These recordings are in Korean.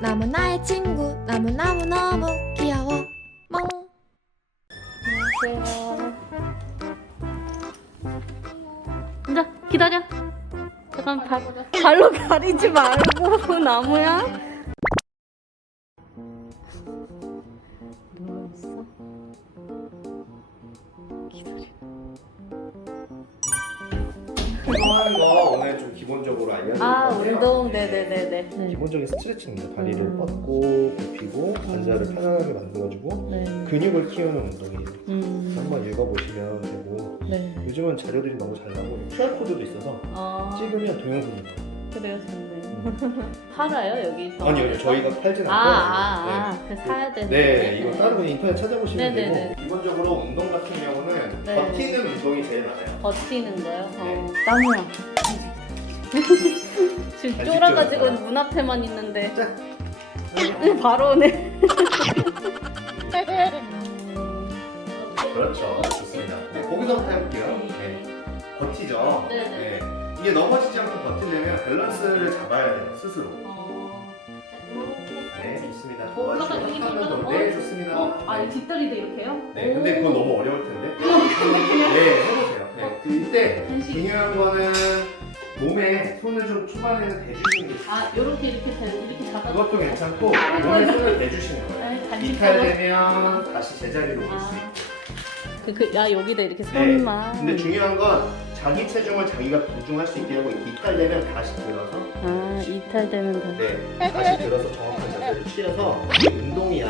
나무 나의 친구 나무 나무 너무 귀여워 멍 안녕하세요. 앉아, 기다려. 잠깐 발, 발로 가리지 말고 나무야. 누워있어. 기다려. 거 오늘 좀 기본적으로 알려드릴 아, 건데요. 운동, 네. 네네네네. 네. 기본적인 스트레칭입니다. 다리를 음. 뻗고 굽히고 관자를 편안하게 만들어주고 네. 근육을 키우는 운동이에요. 음. 한번 읽어보시면 되고 네. 요즘은 자료들이 너무 잘 나오고 QR코드도 있어서 아, 찍으면 동영상이 나와요. 그래요, 좋네. 팔아요, 여기? 아니요, 아니요. 저희가 팔진 아, 않고요. 아, 아. 그 사야 네. 되는데. 네, 이거 따로 그냥 인터넷 찾아보시면 네네네. 되고 기본적으로 운동 같은 경우는 네. 버티는 운동이 제일 많아요. 버티는 거요? 네. 어. 나무야. 지금 잘 쫄아가지고 직접 문 앞에만 있는데 자, 바로 오네. 그렇죠. 좋습니다. 네, 거기서부터 해볼게요. 네. 버티죠. 네네. 네. 이게 넘어지지 않고 버티려면 밸런스를 잡아야 돼요, 스스로. 어, 네, 좋습니다. 어, 올라가, 여기 하면 올라가. 더- 네, 좋습니다. 어, 아, 네. 뒷다리도 이렇게요? 네, 근데 그건 너무 어려울 텐데. 네, 해보세요. 네, 그 이때 한식. 중요한 거는 몸에 손을 좀 초반에는 대주시는 게 있어요. 아, 요렇게 이렇게 돼, 이렇게 잡아. 그것도 괜찮고 몸에 손을 대주시는 거예요. 아, 간식처럼. 이탈되면 다시 제자리로 올수 아. 있고. 그, 그, 야, 여기다 이렇게 네. 손만. 근데 중요한 건 자기 체중을 자기가 보증할 수 있게 하고 이탈되면 다시 들어서 아, 이탈되면 다. 네, 다시 들어서 정확한 자세를 취해서 이게 운동이야.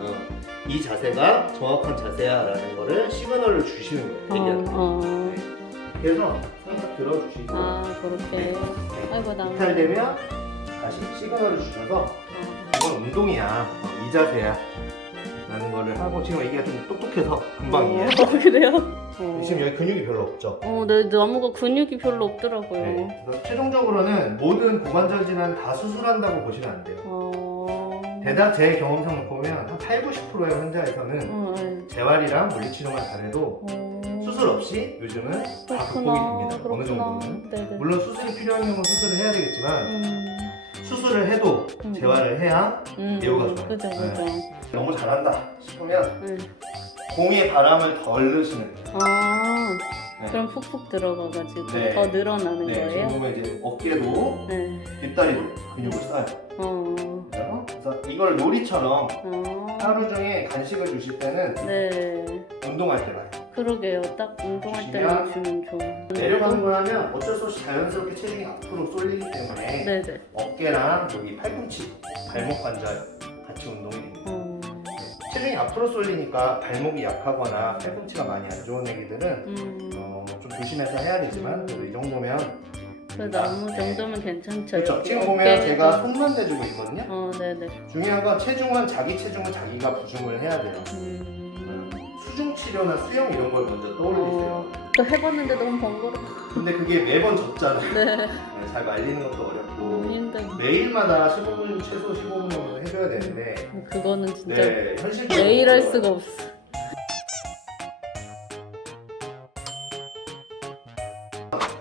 어, 이 자세가 정확한 자세야라는 거를 시그널을 주시는 거예요. 어, 얘기하는 거. 어. 그래서 살짝 들어주시고 아, 그렇게. 네. 아이고, 나무. 이탈되면 다시 시그널을 주셔서 어. 이건 운동이야. 어, 이 자세야. 라는 거를 하고 지금 애기가 좀 똑똑해서 금방 이해해. 어, 그래요? 어. 지금 여기 근육이 별로 없죠. 어, 네, 나무가 근육이 별로 없더라고요. 네. 그래서 최종적으로는 모든 고관절 질환 다 수술한다고 보시면 안 돼요. 어. 대략 제 경험상 보면 한 8, 90%의 환자에서는 어, 네. 재활이랑 물리치료만 잘해도 어. 수술 없이 요즘은 다 극복이 됩니다. 어느 정도는. 네네. 물론 수술이 필요한 경우는 수술을 해야 되겠지만 음, 수술을 해도 음. 재활을 해야 음, 음, 좋아요. 그죠, 네. 그죠. 너무 잘한다 싶으면 음. 공의 바람을 덜 넣으시면 돼요. 아, 네. 그럼 푹푹 들어가가지고 네. 더 늘어나는 네, 지금 거예요? 보면 이제 어깨도 네. 뒷다리도 근육을 쌓아요. 어. 그래서 그래서 이걸 놀이처럼 어. 하루 중에 간식을 주실 때는 네. 운동할 때 많이 그러게요. 딱 운동할 때만 주면 좋아. 내려가는 걸 하면 어쩔 수 없이 자연스럽게 체중이 앞으로 쏠리기 때문에 네네. 어깨랑 여기 팔꿈치, 발목 관절 같이 운동이 됩니다. 어. 체중이 앞으로 쏠리니까 발목이 약하거나 팔꿈치가 많이 안 좋은 애기들은 음. 어, 좀 조심해서 해야 되지만 그래도 이 정도면 그 나무 정도면 괜찮죠. 그렇죠. 지금 보면 어깨에도. 제가 손만 대주고 있거든요. 어, 네네. 중요한 건 체중은 자기 체중은 자기가 부중을 해야 돼요. 음. 수중 치료나 수영 이런 걸 먼저 떠올리세요. 또 해봤는데 너무 번거로워. 근데 그게 매번 젖잖아요. 네. 잘 말리는 것도 어렵고 힘들어. 매일마다 15분 최소 15분 정도 해줘야 되는데 그거는 진짜 네 현실적으로 매일 할 수가 없어.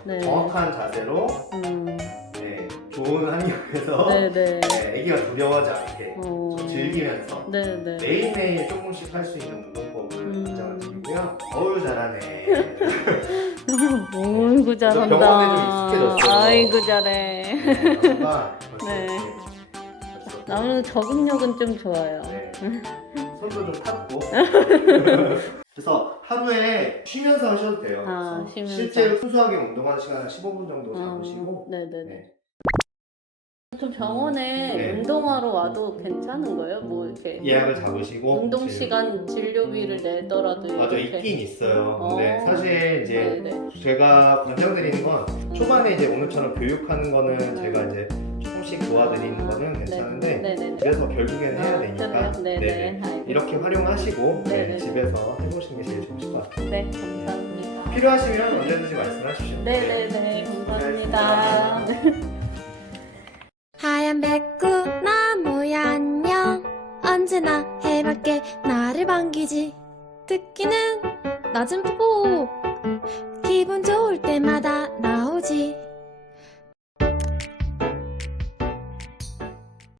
네. 정확한 자세로 음. 네, 좋은 환경에서 네네. 네, 아기가 두려워하지 않게 어. 좀 즐기면서 네네. 매일매일 조금씩 할 수 있는 운동법을 음. 권장을 드리고요. 어우 잘하네. 어이구 잘한다. 병원에 좀 익숙해졌어요. 아이고 잘해. 네, 벌써 네. 이렇게 벌써 나무 적응력은 좀 좋아요. 네. 손도 좀 탔고. 그래서 하루에 쉬면서 하셔도 돼요. 아, 그래서 쉬면서. 실제로 순수하게 운동하는 시간을 15분 정도 잡으시고. 어, 네네네. 네. 좀 병원에 네. 운동하러 와도 괜찮은 거예요? 뭐 이렇게 예약을 잡으시고. 운동 이제- 시간 진료비를 내더라도 맞아 이렇게. 있긴 있어요. 근데 어. 사실 이제 네네. 제가 권장드리는 건 초반에 이제 오늘처럼 교육하는 거는 제가 이제 조금씩 도와드리는 거는 괜찮은데 네네. 집에서 결국엔 해야 아, 되니까? 네네. 네네. 이렇게 활용하시고 네, 네 네. 집에서 해보시는 게 제일 좋으실 것 같아요. 네, 감사합니다. 필요하시면 언제든지 말씀하십시오. 네네네, 감사합니다. 하얀 백구 나무야 안녕. 언제나 해밖에 나를 반기지. 듣기는 낮은 폭. 기분 좋을 때마다